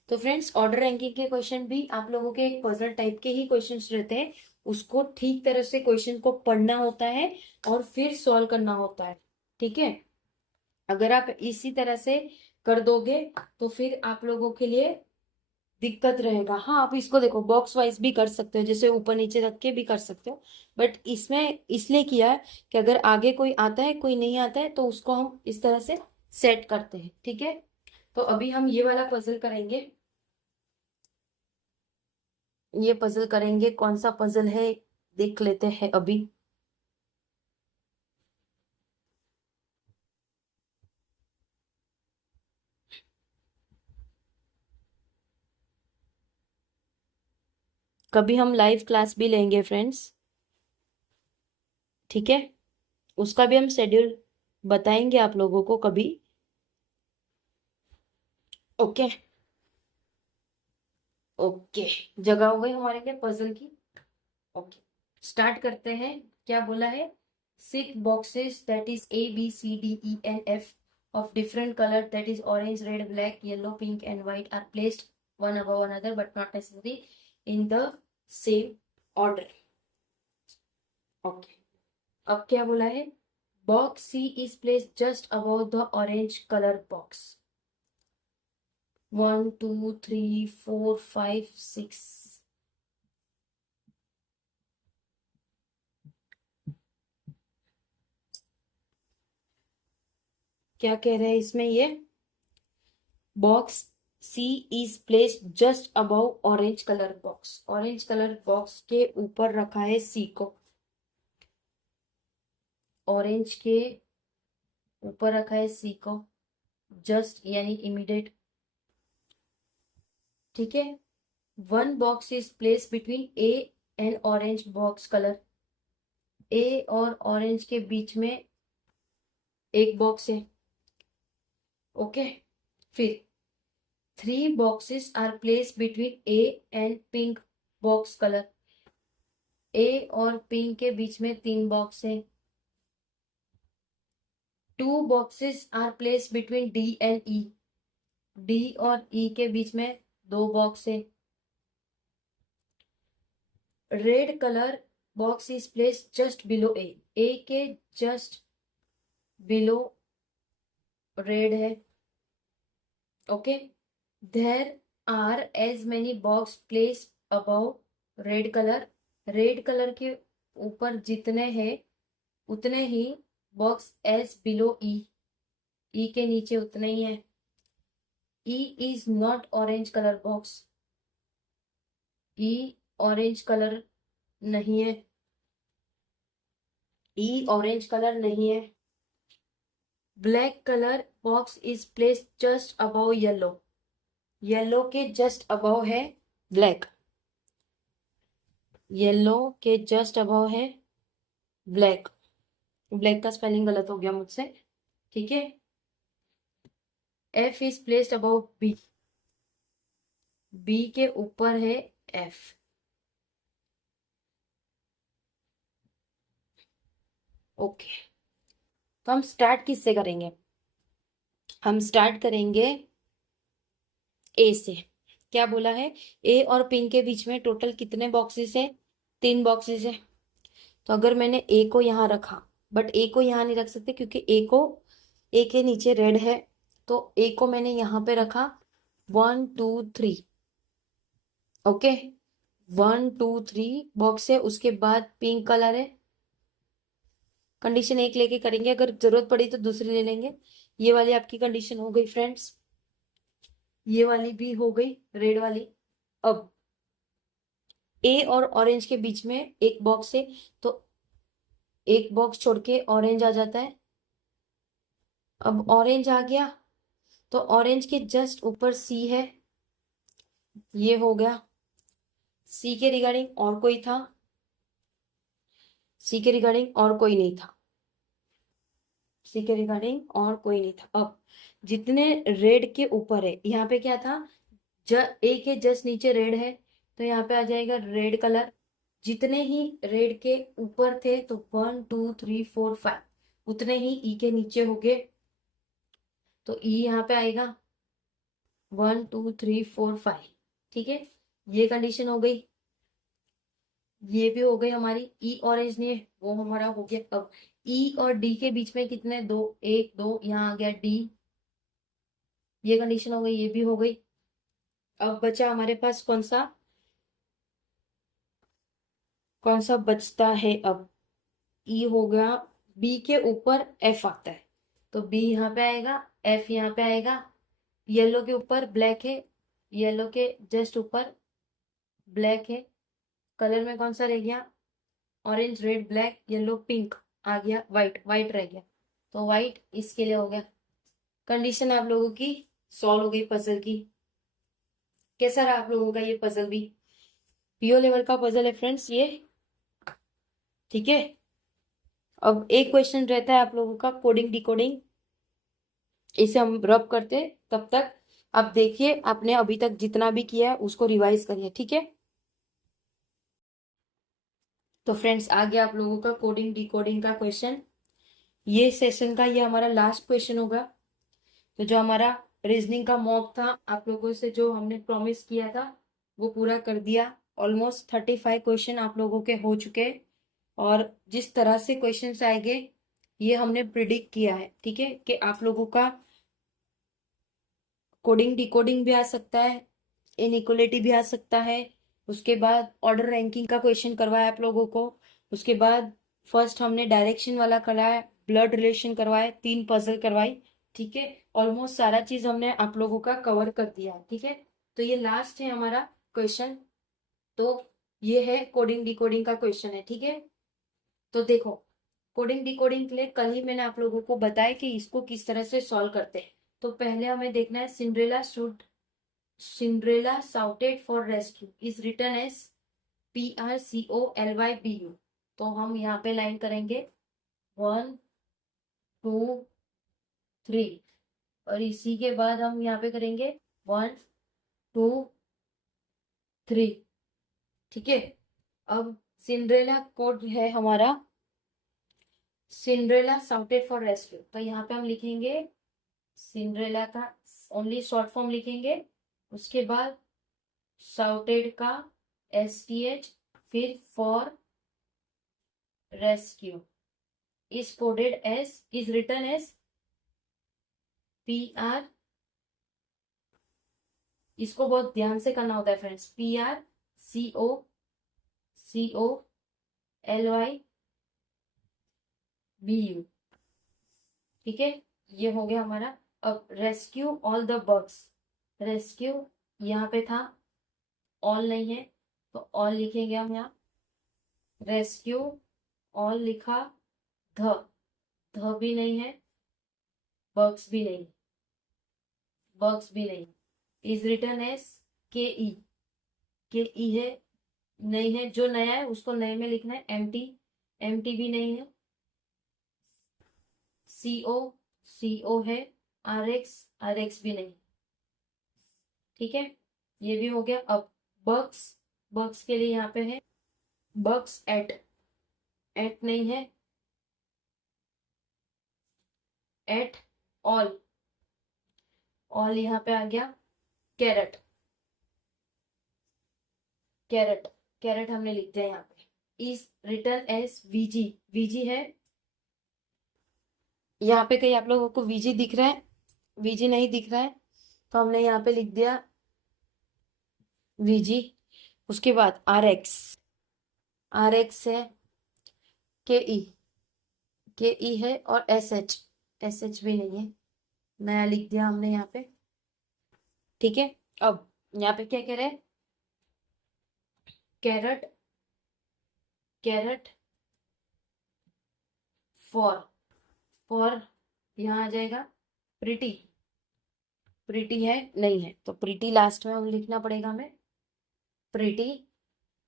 तो फ्रेंड्स ऑर्डर रैंकिंग के क्वेश्चन भी आप लोगों के एक पजल टाइप के ही क्वेश्चंस रहते हैं, उसको ठीक तरह से क्वेश्चन को पढ़ना होता है और फिर सॉल्व करना होता है। ठीक है, अगर आप इसी तरह से कर दोगे तो फिर आप लोगों के लिए दिक्कत रहेगा। हाँ, आप इसको देखो बॉक्स वाइज भी कर सकते हो, जैसे ऊपर नीचे रख के भी कर सकते हो, बट इसमें इसलिए किया है कि अगर आगे कोई आता है कोई नहीं आता है तो उसको हम इस तरह से सेट करते हैं। ठीक है, तो अभी हम ये वाला पजल करेंगे। ये पजल करेंगे, कौन सा पजल है देख लेते हैं अभी। कभी हम लाइव क्लास भी लेंगे फ्रेंड्स। ठीक है, उसका भी हम शेड्यूल बताएंगे आप लोगों को कभी। ओके, ओके, जगह हो गई हमारे लिए पजल की। ओके, स्टार्ट करते हैं। क्या बोला है? 6 boxes that is ABCDENF of different color, that is orange, red, black, yellow, pink and white, are placed one above another but not necessarily in the same order. Okay, अब क्या बोला है? Box C is placed just above the orange color box. 1 2 3 4 5 6। क्या कह रहे हैं इसमें? ये box C is placed just above orange colour box, orange colour box के ऊपर रखा है सी को, ऑरेंज के ऊपर रखा है सी को, जस्ट यानी इमीडिएट। ठीक है, 1 box is place between A and orange box colour, A और ऑरेंज के बीच में एक बॉक्स है। ओके, फिर 3 boxes are place between A and pink box colour, A और पिंक के बीच में 3 बॉक्स है। 2 boxes are place between D and E, D और ई के बीच में 2 बॉक्स है। Red colour box is place just below A के जस्ट बिलो रेड है। Okay, there are as many box place above red colour, red colour के ऊपर जितने हैं उतने ही box as below E, E के नीचे उतने ही है। E is not orange colour box, E orange colour नहीं है, ई ऑरेंज कलर नहीं है। Black colour box is placed just above yellow, yellow के जस्ट अबव है ब्लैक, येलो के जस्ट अबव है ब्लैक। ब्लैक का स्पेलिंग गलत हो गया मुझसे, ठीक है। F is placed above B, B के ऊपर है एफ। ओके, तो हम स्टार्ट किससे करेंगे? हम स्टार्ट करेंगे ए से। क्या बोला है? ए और पिंक के बीच में टोटल कितने बॉक्सेस है? 3 बॉक्सेस है। तो अगर मैंने ए को यहाँ रखा, बट ए को यहाँ नहीं रख सकते क्योंकि ए के नीचे रेड है, तो ए को मैंने यहाँ पे रखा 1 2 3। ओके, 1 2 3 बॉक्स है, उसके बाद पिंक कलर है। कंडीशन एक लेके करेंगे, अगर जरूरत पड़ी तो दूसरी ले लेंगे। ये वाली आपकी कंडीशन हो गई फ्रेंड्स, ये वाली भी हो गई रेड वाली। अब ए और ऑरेंज के बीच में एक बॉक्स है, तो एक बॉक्स छोड़ के ऑरेंज आ जाता है। अब ऑरेंज आ गया, तो ऑरेंज के जस्ट ऊपर सी है, ये हो गया। सी के रिगार्डिंग और कोई था? सी के रिगार्डिंग और कोई नहीं था, सी के रिगार्डिंग और कोई नहीं था। अब जितने रेड के ऊपर है, यहाँ पे क्या था? ए के जस्ट नीचे रेड है, तो यहाँ पे आ जाएगा रेड कलर। जितने ही रेड के ऊपर थे, तो 1 2 3 4 5 उतने ही ई के नीचे हो गए, तो ई यहाँ पे आएगा 1 2 3 4 5। ठीक है, ये कंडीशन हो गई। ये भी हो गई हमारी। ई ऑरेंज ने वो हमारा हो गया। अब ई और डी के बीच में कितने? 2 1 2, यहाँ आ गया डी, ये कंडीशन हो गई, ये भी हो गई। अब बचा हमारे पास कौन सा बचता है? अब ई हो गया, बी के ऊपर एफ आता है, तो बी यहाँ पे आएगा, एफ यहाँ पे आएगा। येलो के ऊपर ब्लैक है, येलो के जस्ट ऊपर ब्लैक है। कलर में कौन सा रह गया? Orange red black yellow pink आ गया, व्हाइट, व्हाइट रह गया, तो व्हाइट इसके लिए हो गया। कंडीशन आप लोगों की सॉल्व हो गई पजल की। कैसा रहा आप लोगों का ये पजल? भी पीओ लेवल का पजल है फ्रेंड्स ये, ठीक है। अब एक क्वेश्चन रहता है आप लोगों का कोडिंग डिकोडिंग, इसे हम रब करते, तब तक आप देखिए, आपने अभी तक जितना भी किया है उसको रिवाइज करिए, ठीक है। तो फ्रेंड्स, आ गया आप लोगों का कोडिंग डिकोडिंग का क्वेश्चन। ये सेशन का ये हमारा लास्ट क्वेश्चन होगा। तो जो हमारा रीजनिंग का मॉक था, आप लोगों से जो हमने प्रॉमिस किया था वो पूरा कर दिया। ऑलमोस्ट 35 क्वेश्चन आप लोगों के हो चुके हैं, और जिस तरह से क्वेश्चंस आएंगे ये हमने प्रिडिक्ट किया है, ठीक है, कि आप लोगों का कोडिंग डिकोडिंग भी आ सकता है, इनइक्वलिटी भी आ सकता है। उसके बाद ऑर्डर रैंकिंग का क्वेश्चन करवाया आप लोगों को। उसके बाद फर्स्ट हमने डायरेक्शन वाला कराया, ब्लड रिलेशन करवाए, 3 पजल करवाई, ठीक है। ऑलमोस्ट सारा चीज हमने आप लोगों का कवर कर दिया है, ठीक है। तो ये लास्ट है हमारा क्वेश्चन, तो ये है कोडिंग डिकोडिंग का क्वेश्चन है, ठीक है। तो देखो, कोडिंग डिकोडिंग के लिए कल ही मैंने आप लोगों को बताया कि इसको किस तरह से सॉल्व करते हैं। तो पहले हमें देखना है Cinderella shouted for rescue is written as PRCOLYBU। तो हम यहाँ पे लाइन करेंगे 1 2 3, और इसी के बाद हम यहाँ पे करेंगे 1 2 3, ठीक है। अब सिंड्रेला कोड है हमारा सिंड्रेला shouted for rescue, तो यहाँ पे हम लिखेंगे सिंड्रेला का ओनली शॉर्ट फॉर्म लिखेंगे, उसके बाद shouted का STH, फिर for rescue is written as PR, इसको बहुत ध्यान से करना होता है फ्रेंड्स, PRCOLYBU, ठीक है। ये हो गया हमारा। अब rescue all the birds, rescue यहाँ पे था, ऑल नहीं है, तो ऑल लिखेंगे हम यहाँ, रेस्क्यू, ऑल लिखा, ध, ध भी नहीं है, बग्स भी नहीं, बग्स भी नहीं, इज रिटर्न एस के ई, के ई है, नहीं है, जो नया है उसको नए में लिखना है, एम टी, एम टी भी नहीं है, सी ओ, सी ओ है, आर एक्स, आर एक्स भी नहीं। ठीक है, ये भी हो गया। अब बग्स, बग्स के लिए यहाँ पे है बग्स एट, एट नहीं है, एट, ऑल, ऑल यहाँ पे आ गया, कैरेट, कैरेट, कैरेट हमने लिख दिया यहाँ पे, is return as VG, VG है, यहाँ पे कहीं आप लोगों को वीजी दिख रहा है, वीजी नहीं दिख रहा है, तो हमने यहाँ पे लिख दिया वीजी। उसके बाद आर एक्स, आर एक्स है, के ई, के ई है, और एस एच, एस एच भी नहीं है, नया लिख दिया हमने यहाँ पे। ठीक है, अब यहाँ पे क्या कह रहे हैं, कैरेट, कैरेट फॉर, फॉर यहाँ आ जाएगा प्रिटी, प्रिटी है, नहीं है, तो प्रिटी लास्ट में हम लिखना पड़ेगा हमें, प्रिटी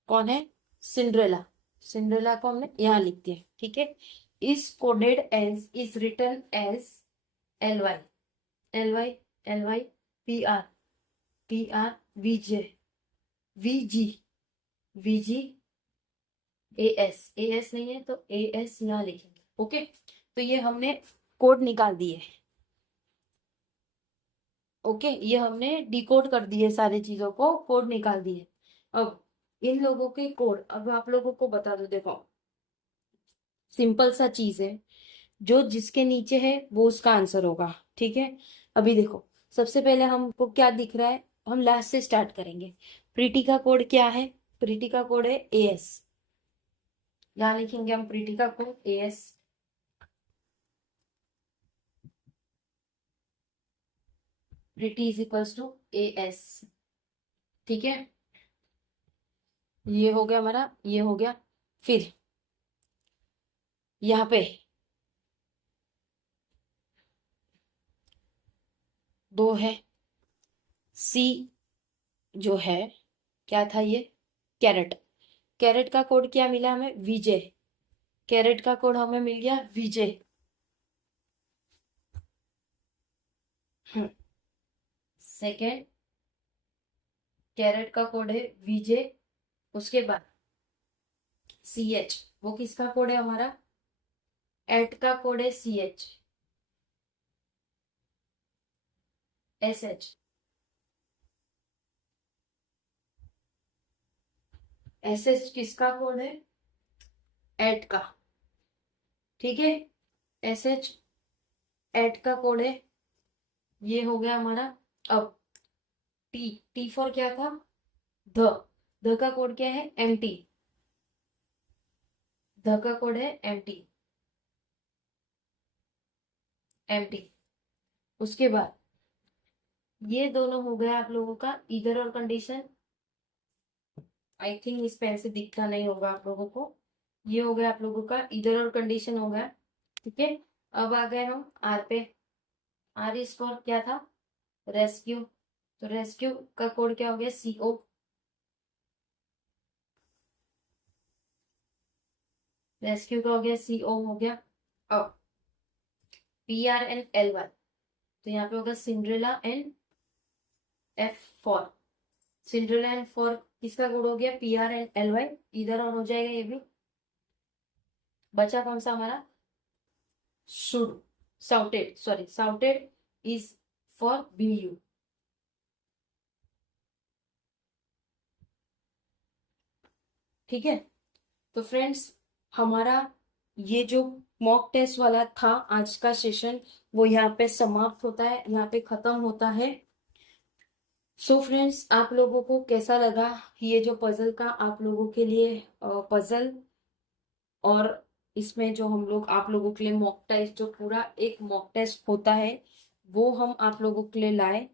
कौन है, सिंड्रेला, सिंड्रेला को हमने यहाँ लिख दिया। ठीक है, is coded as, is return as L Y, L Y, L Y, P R, P R, V J, V G, V G, A S, A S नहीं है तो ए एस यहाँ लिखेंगे। ओके, तो ये हमने कोड निकाल दिए। ओके, ये हमने डिकोड कर दिए, सारी चीजों को कोड निकाल दिए। अब इन लोगों के कोड अब आप लोगों को बता दो, देखो सिंपल सा चीज है, जो जिसके नीचे है वो उसका आंसर होगा। ठीक है, अभी देखो सबसे पहले हमको क्या दिख रहा है, हम लास्ट से स्टार्ट करेंगे। प्रीति का कोड क्या है, प्रीति का कोड है ए एस, यहाँ लिखेंगे हम प्रीति का code A S, Preeti is equals to A S. ठीक है, ये हो गया हमारा, ये हो गया। फिर यहाँ पे दो है, सी जो है क्या था ये, कैरेट, कैरेट का कोड क्या मिला हमें, वीजे, कैरेट का कोड हमें मिल गया वीजे। सेकेंड, कैरेट का कोड है वीजे। उसके बाद सी एच, वो किसका कोड है हमारा, एट का कोड है C H, S H, S H किसका कोड है, एट का। ठीक है, एस एच एट का कोड है, ये हो गया हमारा। अब टी, टी फॉर क्या था, ध, ध का कोड क्या है, एम टी, ध का कोड है एम टी, एम टी। उसके बाद ये दोनों हो गया आप लोगों का इधर और कंडीशन, आई थिंक इस पेन से दिखता नहीं होगा आप लोगों को, ये हो गया आप लोगों का इधर और कंडीशन हो गया। ठीक है, अब आ गए हम आर पे, आर स्कोर क्या था, रेस्क्यू, तो रेस्क्यू का कोड क्या हो गया, सीओ, रेस्क्यू का हो गया सीओ हो गया। अब P R N L Y, तो यहाँ पे होगा Cinderella and F for, Cinderella and for किसका कोड हो गया, P R N L Y, इधर और हो जाएगा ये भी। बचा कौन सा हमारा, should, shouted, sorry shouted is for B U. ठीक है, तो फ्रेंड्स हमारा ये जो मॉक टेस्ट वाला था आज का सेशन, वो यहाँ पे समाप्त होता है, यहाँ पे खत्म होता है। सो फ्रेंड्स आप लोगों को कैसा लगा ये जो पजल का आप लोगों के लिए पजल, और इसमें जो हम लोग आप लोगों के लिए मॉक टेस्ट, जो पूरा एक मॉक टेस्ट होता है वो हम आप लोगों के लिए लाए।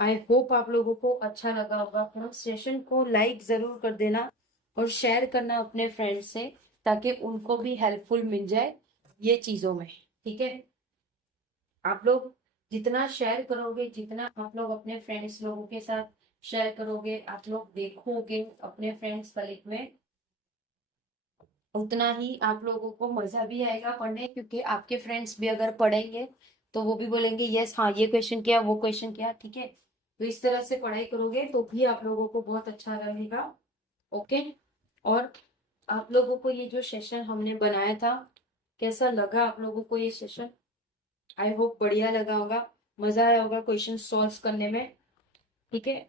आई होप आप लोगों को अच्छा लगा होगा। फ्रेंड्स सेशन को लाइक जरूर कर देना और शेयर करना अपने फ्रेंड्स से, ताकि उनको भी हेल्पफुल मिल जाए ये चीजों में। ठीक है, आप लोग जितना शेयर करोगे, जितना आप लोग अपने फ्रेंड्स लोगों के साथ शेयर करोगे, आप लोग देखोगे अपने फ्रेंड्स कलीग में, उतना ही आप लोगों को मजा भी आएगा पढ़ने, क्योंकि आपके फ्रेंड्स भी अगर पढ़ेंगे तो वो भी बोलेंगे यस हाँ ये क्वेश्चन किया, वो क्वेश्चन किया। ठीक है, तो इस तरह से पढ़ाई करोगे तो भी आप लोगों को बहुत अच्छा रहेगा। ओके, और आप लोगों को ये जो सेशन हमने बनाया था, कैसा लगा आप लोगों को ये सेशन? आई होप बढ़िया लगा होगा, मजा आया होगा क्वेश्चन सॉल्व करने में। ठीक है,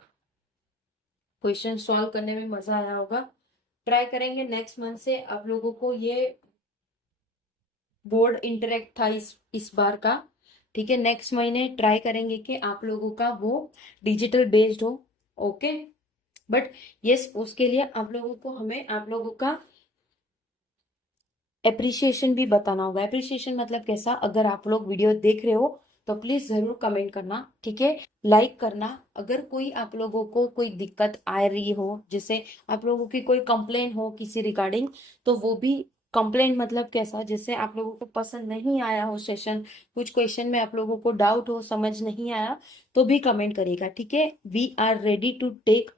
क्वेश्चन सॉल्व करने में मजा आया होगा। ट्राई करेंगे नेक्स्ट मंथ से आप लोगों को ये बोर्ड इंटरेक्ट था इस बार का। ठीक है, नेक्स्ट महीने ट्राई करेंगे कि आप लोगों का वो डिजिटल बेस्ड हो। ओके, बट यस उसके लिए आप लोगों को हमें आप लोगों का एप्रिसिएशन भी बताना होगा। एप्रिसिएशन मतलब कैसा, अगर आप लोग वीडियो देख रहे हो तो प्लीज जरूर कमेंट करना। ठीक है, लाइक करना। अगर कोई आप लोगों को कोई दिक्कत आ रही हो, जैसे आप लोगों की कोई कंप्लेन हो किसी रिगार्डिंग, तो वो भी कंप्लेंट मतलब कैसा, जैसे आप लोगों को पसंद नहीं आया हो सेशन, कुछ क्वेश्चन में आप लोगों को डाउट हो, समझ नहीं आया, तो भी कमेंट करेगा। ठीक है, we are ready to take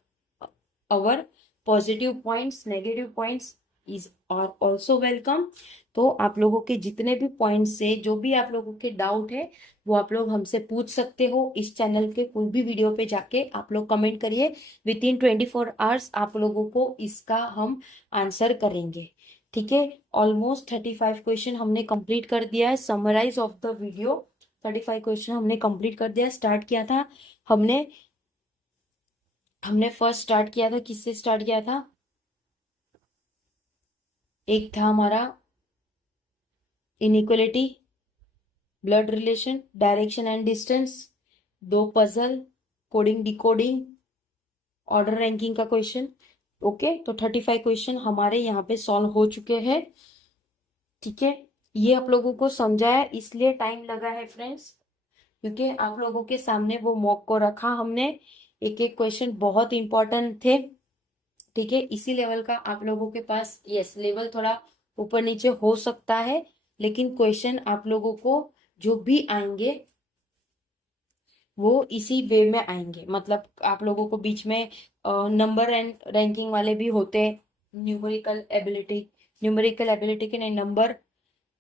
our positive points, negative points is are also welcome. तो आप लोगों के जितने भी पॉइंट्स से जो भी आप लोगों के डाउट है, वो आप लोग हमसे पूछ सकते हो। इस चैनल के कोई भी वीडियो पे जाके आप लोग कमेंट करिए, विद इन 24 आवर्स आप लोगों को इसका हम आंसर करेंगे। ठीक है, ऑलमोस्ट 35 क्वेश्चन हमने कंप्लीट कर दिया है। Summarise of the video, 35 question हमने कंप्लीट कर दिया। स्टार्ट किया था हमने हमने फर्स्ट स्टार्ट किया था, किससे स्टार्ट किया था? एक था हमारा inequality, blood relation, direction and distance, दो puzzle, coding decoding, order ranking का क्वेश्चन। ओके, तो 35 क्वेश्चन हमारे यहाँ पे सॉल्व हो चुके हैं। ठीक है, ये आप लोगों को समझाया इसलिए टाइम लगा है फ्रेंड्स, क्योंकि आप लोगों के सामने वो मॉक को रखा हमने। एक एक क्वेश्चन बहुत इंपॉर्टेंट थे। ठीक है, इसी लेवल का आप लोगों के पास, यस लेवल थोड़ा ऊपर नीचे हो सकता है, लेकिन क्वेश्चन आप लोगों को जो भी आएंगे वो इसी वे में आएंगे। मतलब आप लोगों को बीच में नंबर एंड रैंकिंग वाले भी होते हैं, न्यूमेरिकल एबिलिटी के नहीं, नंबर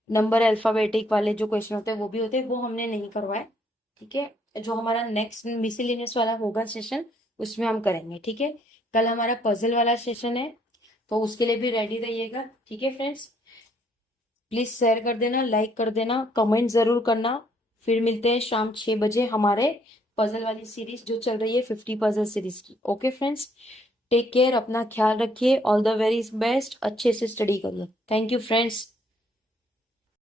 नंबर अल्फाबेटिक वाले जो क्वेश्चन होते हैं वो भी होते हैं, वो हमने नहीं करवाए। ठीक है, जो हमारा नेक्स्ट मिसलिनियस वाला होगा सेशन, उसमें हम करेंगे। ठीक है, कल हमारा पजल वाला सेशन है, तो उसके लिए भी रेडी रहिएगा। ठीक है फ्रेंड्स, प्लीज शेयर कर देना, लाइक कर देना, कमेंट जरूर करना। फिर मिलते हैं शाम 6 बजे हमारे पजल वाली सीरीज जो चल रही है, 50 पजल सीरीज की। ओके फ्रेंड्स, टेक केयर, अपना ख्याल रखिए, ऑल द वेरी बेस्ट, अच्छे से स्टडी करिए। Thank you friends.